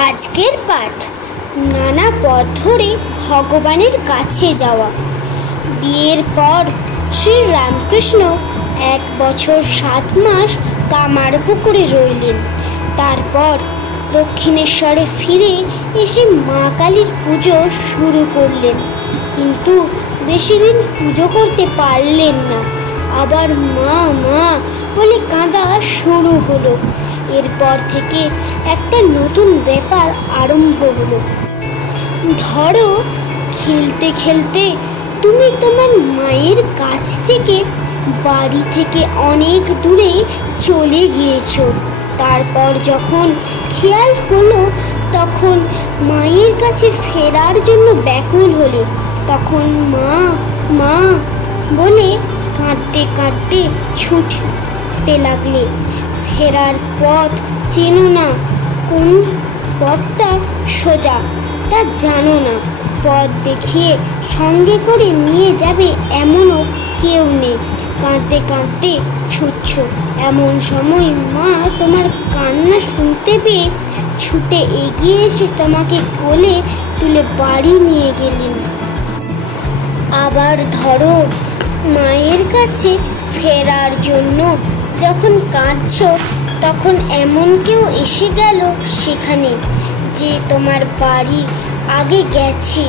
আজকের পাঠ নানা পথ ধরে ভগবানের কাছে যাওয়া। বিয়ের পর শ্রী রামকৃষ্ণ 1 বছর 7 মাস কামারপুকুরে রইলেন। তারপর দক্ষিণেশ্বরে ফিরে এসে মা কালীর পুজো শুরু করলেন, কিন্তু বেশি দিন পুজো করতে পারলেন না। আবার মা মা বলে কাঁদা শুরু হলো। এরপর থেকে একটা নতুন ব্যাপার আরম্ভ হলো। ধরো, খেলতে খেলতে তুমি তোমার মায়ের কাছ থেকে বাড়ি থেকে অনেক দূরে চলে গিয়েছো। তারপর যখন খেয়াল হলো, তখন মায়ের কাছে ফেরার জন্য ব্যাকুল হলে, তখন মা মা বলে কাঁদতে কাঁদতে ছুটতে লাগলে। ফেরার পথ চেনো না, কোন পথটা সোজা তা জানো না, পথ দেখিয়ে সঙ্গে করে নিয়ে যাবে এমনও কেউ নেই। কাঁদতে কাঁদতে ছুটছ, এমন সময় মা তোমার কান্না শুনতে পেয়ে ছুটে এগিয়ে এসে তোমাকে কোলে তুলে বাড়ি নিয়ে গেলেন। আবার ধরো, মায়ের কাছে ফেরার জন্য যখন কাঁদছ, তখন এমন কেউ এসে গেল সেখানে যে তোমার বাড়ি আগে গেছে,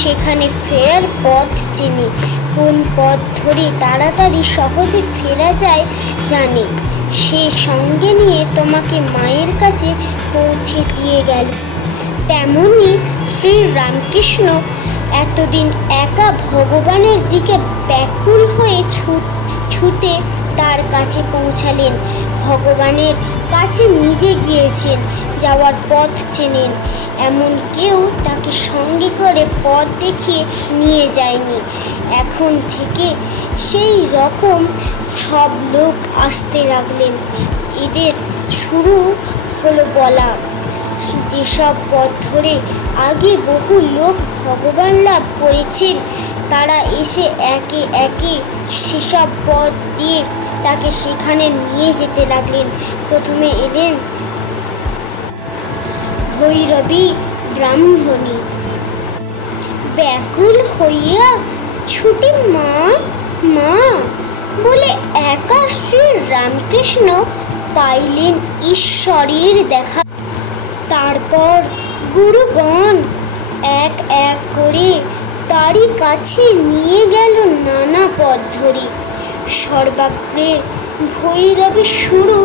সেখানে ফেরার পথ চেনে, কোন পথ ধরে তাড়াতাড়ি সহজে ফেরা যায় জানে, সে সঙ্গে নিয়ে তোমাকে মায়ের কাছে পৌঁছে দিয়ে গেল। তেমনি শ্রী রামকৃষ্ণ এতদিন একা ভগবানের দিকে ব্যাকুল হয়ে ছুটে তার কাছে পৌঁছালেন। ভগবানের কাছে নিজে গিয়েছেন, যাওয়ার পথ চেনেন, এমন কেউ তাকে সঙ্গে করে পথ দেখিয়ে নিয়ে যায়নি। এখন থেকে সেই রকম সব লোক আসতে লাগলেন। এদের শুরু হলো বলা, যেসব পথ ধরে আগে বহু লোক ভগবান লাভ করেছেন, তারা এসে একে একে সেসব পথ দিয়ে তাকে সেখানে নিয়ে যেতে লাগলেন। প্রথমে এলেন ভৈরবী ব্রাহ্মণী। ব্যাকুল হইয়া ছুটি মা মা বলে একা শ্রী রামকৃষ্ণ পাইলেন ঈশ্বরের দেখা। তারপর গুরুগণ এক এক করে তারই কাছে নিয়ে গেল নানা পথ ধরে। সর্বাগ্রে ভৈরবী শুরু